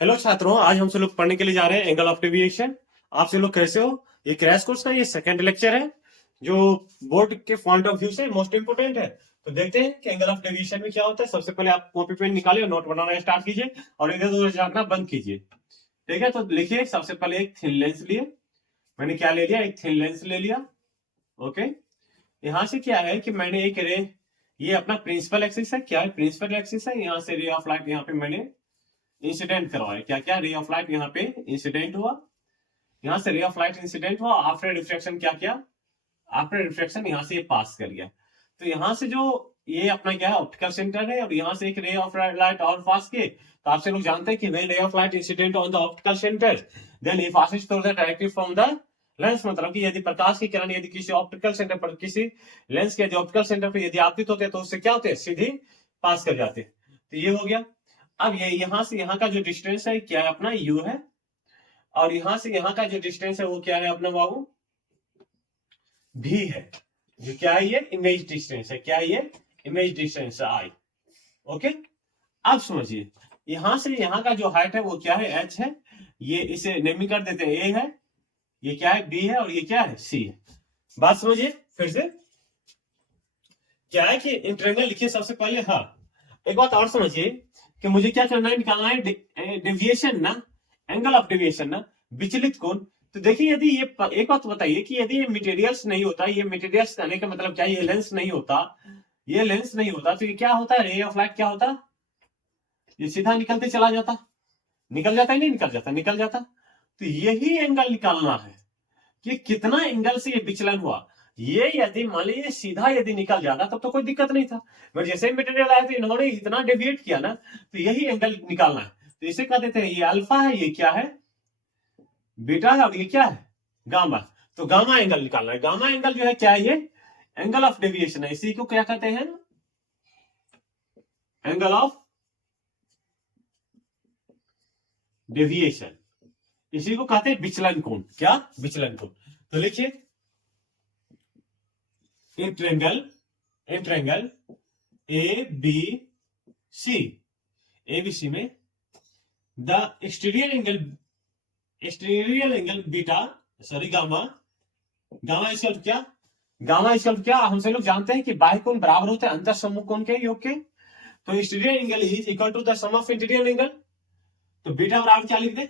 Hello छात्रों, आज हम सब लोग पढ़ने के लिए जा रहे हैं एंगल ऑफ डेविएशन। आप सब लोग कैसे हो? ये क्रैश कोर्स का ये सेकंड लेक्चर है जो बोर्ड के पॉइंट ऑफ व्यू से मोस्ट इंपोर्टेंट है। तो देखते हैं कि एंगल ऑफ डेविएशन में क्या होता है। सबसे पहले आप कॉपी पेन निकालिए और नोट बनाना स्टार्ट कीजिए और इधर उधर झाँकना बंद कीजिए। ठीक है, तो लिखिए। सबसे पहले एक थिन लेंस लिए। मैंने क्या ले लिया? एक थिन लेंस ले लिया। ओके, यहां से क्या है कि मैंने एक रे, ये अपना प्रिंसिपल एक्सिस है। क्या है? प्रिंसिपल एक्सिस है। यहाँ से रे ऑफ लाइट यहाँ पे मैंने इंसिडेंट करवाया। क्या क्या? रे ऑफ लाइट यहाँ पे इंसिडेंट हुआ। यहाँ से रे ऑफ लाइट इंसिडेंट हुआ। आफ्टर रिफ्लेक्शन क्या किया? आफ्टर रिफ्लेक्शन यहाँ से पास कर गया। तो यहाँ से जो ये अपना क्या है, ऑप्टिकल सेंटर है, और यहाँ से एक रे ऑफ लाइट और पास किए। तो आपसे लोग जानते हैं कि when ray of light incident on the optical centre then it passes through the directly from the lens. मतलब कि यदि प्रकाश की किरण यदि किसी ऑप्टिकल सेंटर पर, किसी लेंस के यदि ऑप्टिकल सेंटर पर यदि आपतित होते हैं तो उससे क्या होते हैं? सीधी पास कर जाते हैं। तो ये हो गया। अब ये यहां से यहाँ का जो डिस्टेंस है क्या है? अपना यू है। और यहां से यहाँ का जो डिस्टेंस है वो क्या है अपना बाबू? भी है। जो क्या है? ये इमेज डिस्टेंस है। क्या है ये? इमेज डिस्टेंस है, आई। ओके, अब समझिए, यहां से यहाँ का जो हाइट है वो क्या है? एच है। ये इसे नेमिंग कर देते हैं, ए है। ये क्या है? बी है। और ये क्या है? सी है। बात समझिए फिर से। क्या है कि इन ट्रायंगल लिखिए सबसे पहले। हाँ, एक बात और समझिए कि मुझे क्या करना है? निकालना है डेविएशन ना, एंगल ऑफ डेविएशन ना, विचलित कोण। तो देखिए, यदि ये एक बात बताइए कि यदि ये मटेरियल्स नहीं होता, ये मटेरियल्स कहने का मतलब क्या? ये लेंस नहीं होता, ये लेंस नहीं होता तो ये क्या होता है? रे ऑफ लाइट क्या होता? ये सीधा निकलते चला जाता। निकल जाता ही नहीं निकल जाता? निकल जाता। तो यही एंगल निकालना है कि कितना एंगल से ये विचलन हुआ। ये यदि मान लीजिए सीधा यदि निकल जाता तब तो कोई दिक्कत नहीं था, मगर जैसे मटेरियल आया तो इन्होंने इतना डेविएट किया ना, तो यही एंगल निकालना है। तो इसे कह देते हैं ये अल्फा है, ये क्या है? बीटा है, और ये क्या है? गामा। तो गामा एंगल निकालना है। गामा एंगल जो है क्या है? ये एंगल ऑफ डेविएशन है। इसी को क्या कहते हैं? Angle of deviation. इसी को कहते हैं विचलन कोण। क्या? विचलन कोण। तो लिखिए, in triangle, in triangle A B C, ABC में the exterior angle beta, sorry gamma, gamma equal to क्या? गामा इक्वल टू क्या? हमसे लोग जानते हैं कि बाह्य कोण बराबर होते हैं अंतर सम्मुख कोण के योग के। तो exterior angle is equal to the sum of interior angle. तो बीटा बराबर क्या लिख दे?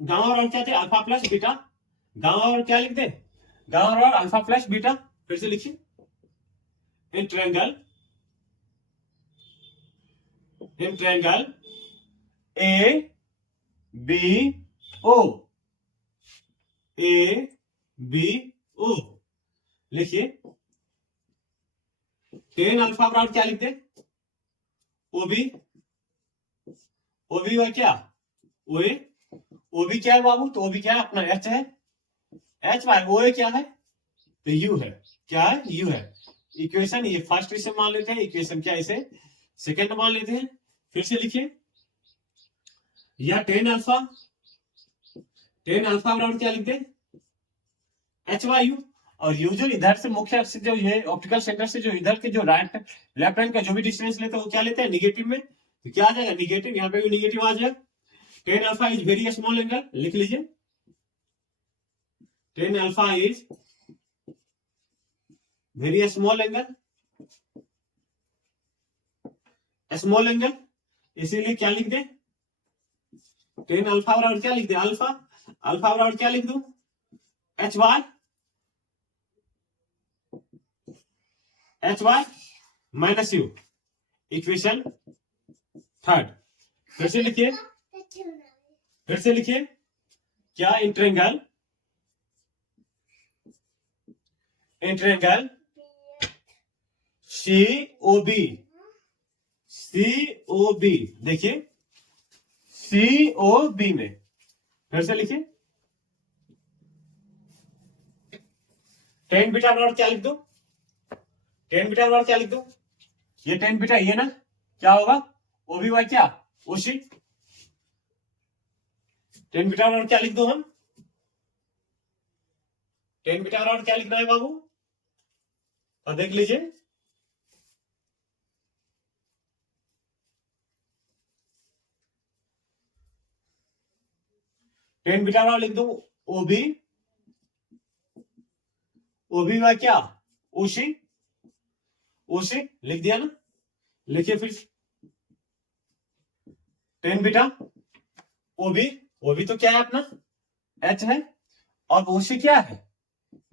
गामा बराबर क्या थे? Alpha plus beta. गामा बराबर क्या लिख दे? गामा बराबर अल्फा प्लस बीटा। फिर से लिखिए, in triangle, in triangle A B O, A B O, लिखिए टेन अल्फा बराबर क्या लिख दे? ओबी, ओबी है क्या? ओए, ओबी क्या है बाबू? तो ओबी क्या है? अपना एच है। एच बाय ओए क्या है? तो यू है। क्या है? यू है। इक्वेशन ये फर्स्ट इसे मान लेते हैं, इक्वेशन क्या इसे सेकंड मान लेते हैं। फिर से लिखिए, या टेन अल्फा, टेन अल्फा बराबर क्या लिख दे? H Y U. और यू जो इधर से मुख्य से जो ये ऑप्टिकल सेंटर से जो इधर के जो राइट लेफ्ट हैंड का जो भी डिस्टेंस लेते हैं वो क्या लेते हैं? निगेटिव में। तो क्या आ जाएगा? निगेटिव। यहाँ पे भी निगेटिव आ जाएगा। Tan alpha is very small angle, लिख लीजिए। Tan alpha is very small angle, small angle. इसीलिए क्या लिख दे? टेन अल्फा बराबर क्या लिख दे? अल्फा। अल्फा बराबर क्या लिख दू? H Y, H Y minus U. Equation third. फिर से लिखिए, फिर से लिखिए। क्या? In triangle, in triangle C O B, C O B. देखिए, सी ओ बी में फिर से लिखिए, टेन बीटा बराबर क्या लिख दो? टेन बीटा बराबर क्या लिख दो? ये टेन बीटा ये ना, क्या होगा? ओ बी वाई क्या? ओसी। टेन बीटा बराबर क्या लिख दो हम? टेन बीटा बराबर क्या लिखना है बाबू? और देख लीजिए, टेन बीटा बराबर लिख दू ओबी, ओबी बाय क्या ओसी, ओसी लिख दिया ना, लिखिए फिर टेन बीटा ओबी, ओबी तो क्या है अपना एच है, और ओसी क्या है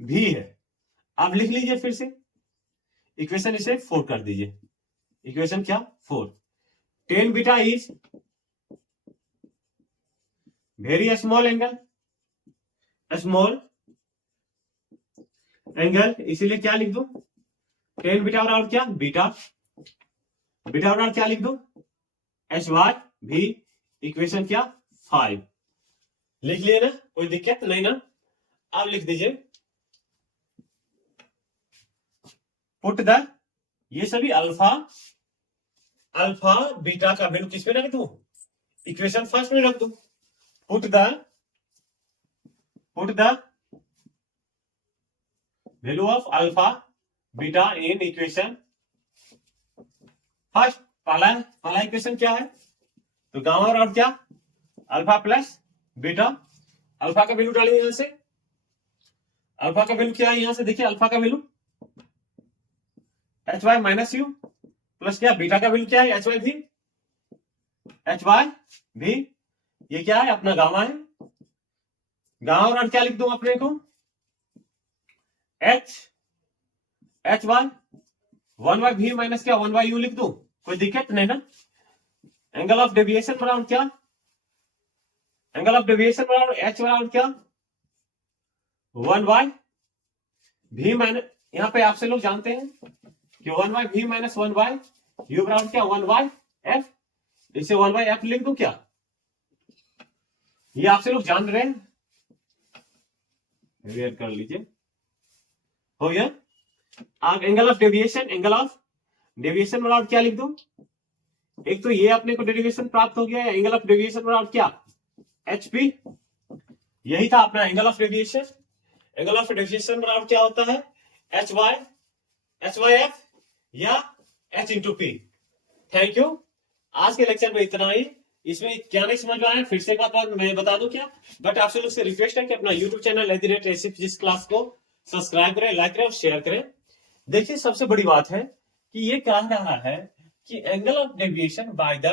भी है। अब लिख लीजिए फिर से इक्वेशन, इसे 4 कर दीजिए, इक्वेशन क्या 4, tan beta is very small angle, small angle, इसीलिए क्या लिख दू टेन बीटा बराबर क्या बीटा, बीटा बराबर क्या लिख दू एच वाई भी, इक्वेशन क्या 5 लिख लिए ना, कोई दिक्कत नहीं ना। अब लिख दीजिए पुट द, ये सभी अल्फा, अल्फा बीटा का वैल्यू किस पे रख दू, इक्वेशन फर्स्ट में रख दू, put the value of alpha beta in equation first. पहला इक्वेशन क्या है, तो गामा बराबर क्या अल्फा प्लस बीटा, अल्फा का वैल्यू डालिए यहां से, अल्फा का वैल्यू क्या है यहां से देखिए, अल्फा का value H Y minus U plus क्या बीटा का वैल्यू क्या है एच वाई भी, एच वाई भी, ये क्या है अपना गामा है, गामा बराबर क्या लिख दूं अपने को एच वाई, वन बाई भी माइनस क्या वन बाई यू लिख दूं, कोई दिक्कत नहीं ना। एंगल ऑफ डेविएशन बराबर क्या, एंगल ऑफ डेविएशन बराबर एच बराबर क्या वन बाई भी माइनस, यहां पे आपसे लोग जानते हैं कि वन बाई भी माइनस वन बाई यू बराबर क्या वन बाई एफ, इसे वन बाई एफ लिख दूं क्या, ये आपसे लोग जान रहे हैं, क्लियर कर लीजिए, हो गया। आप angle of deviation, angle of deviation बराबर क्या लिख दूं, एक तो ये अपने को डेरिवेशन प्राप्त हो गया है, एंगल ऑफ डेविएशन बराबर क्या एच पी, यही था अपना angle of deviation. Angle of deviation बराबर क्या होता है एच वाई एफ या H into P. Thank you, आज के लेक्चर में इतना ही, इसमें क्या नहीं समझ में आया फिर से एक बात मैं बता दूं क्या, बट आपसे लोग से रिक्वेस्ट है कि अपना यूट्यूब चैनल @ACPhysics क्लास को सब्सक्राइब करें, लाइक करें और शेयर करें। देखिए सबसे बड़ी बात है कि ये कह रहा है कि angle of deviation by the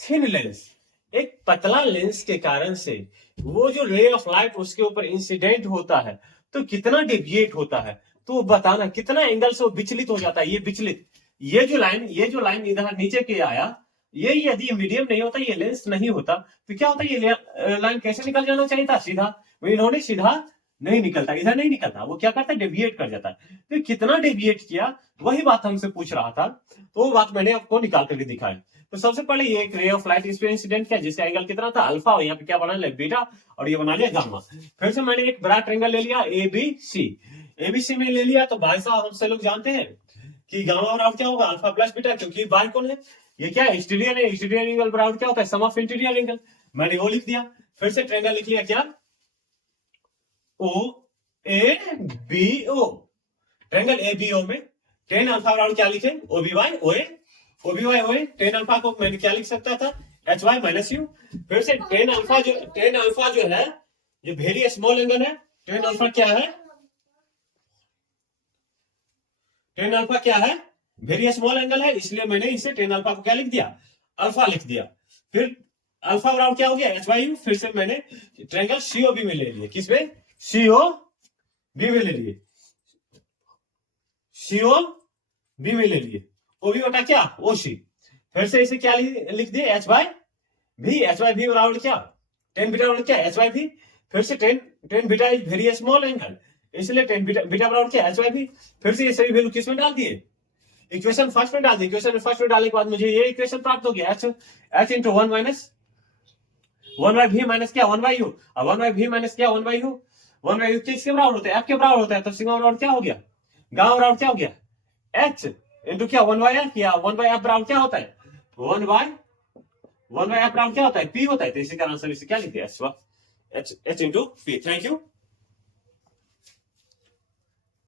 thin lens, एक पतला लेंस के कारण से वो जो रे ऑफ लाइट उसके ऊपर इंसिडेंट होता है तो कितना डेविएट होता है, तो बताना कितना एंगल से वो विचलित हो जाता है। ये विचलित, ये जो लाइन इधर नीचे के आया, ये यदि मीडियम नहीं होता, ये लेंस नहीं होता, तो क्या होता, ये लाइन कैसे निकल जाना चाहिए था सीधा, इन्होंने सीधा नहीं निकलता, इधर नहीं निकलता, वो क्या करता है डेविएट कर जाता है। तो कितना डेविएट किया वही बात हमसे पूछ रहा था, तो वो बात मैंने आपको निकाल करके दिखाया। तो सबसे पहले ये एक रे ऑफ लाइट इस पे इंसिडेंट किया जिसका एंगल कितना था अल्फा, और यहाँ पे क्या बना लिया बीटा, और ये बना लिया गामा। फिर से मैंने एक बड़ा ट्रायंगल ले लिया एबीसी में ले लिया, तो भाई साहब हमसे लोग जानते हैं कि गामा बराबर क्या होगा अल्फा प्लस बीटा, क्योंकि बाई कौन है, ये क्या एक्सटीरियर है, एक्सटीरियर एंगल बराबर क्या होता है सम ऑफ इंटीरियर एंगल, मैंने वो लिख दिया। फिर से ट्रायंगल लिख लिया क्या O A B O, triangle A B O में टेन अल्फा बराबर क्या लिखे OB by OA, tan alpha को मैंने क्या लिख सकता था एच वाई माइनस यू। फिर से टेन अल्फा जो है जो वेरी स्मॉल एंगल है, टेन अल्फा क्या है, टेन अल्फा क्या है वेरी स्मॉल एंगल है, इसलिए मैंने इसे टेन अल्फा को क्या लिख दिया अल्फा लिख दिया। फिर अल्फा बराबर क्या हो गया एच वाई यू, फिर से मैंने ट्रायंगल सीओबी में ले लिए, किसमें सीओबी में ले लिए, सीओबी में ले लिए, ओबी बटा क्या ओसी। फिर से इसे क्या लिख दिए एच वाई भी बराबर क्या टेन बीटा बराबर क्या एच वाई भी। फिर से tan beta is very small angle, इसलिए टेन बीटा बराबर क्या एच वाई भी। फिर से ये सभी वैल्यू किस में डाल दिए इक्वेशन फर्स्ट में डाल दिए, इक्वेशन फर्स्ट में डालने के बाद मुझे ये इक्वेशन प्राप्त हो गया एच इंटू वन बाई भी माइनस क्या वन बाई यू, अब वन बाई भी माइनस क्या वन बाई यू किसके बराबर होता है एफ के बराबर होता है, तो सिग्मा बराबर क्या हो गया गामा बराबर क्या हो गया एच इंटू क्या वन बाई एफ, या वन बाई एफ बराबर क्या होता है वन बाई एफ बराबर क्या होता है पी होता है, तो इसी कारण से इसे क्या लिखते हैं H into P. Thank you.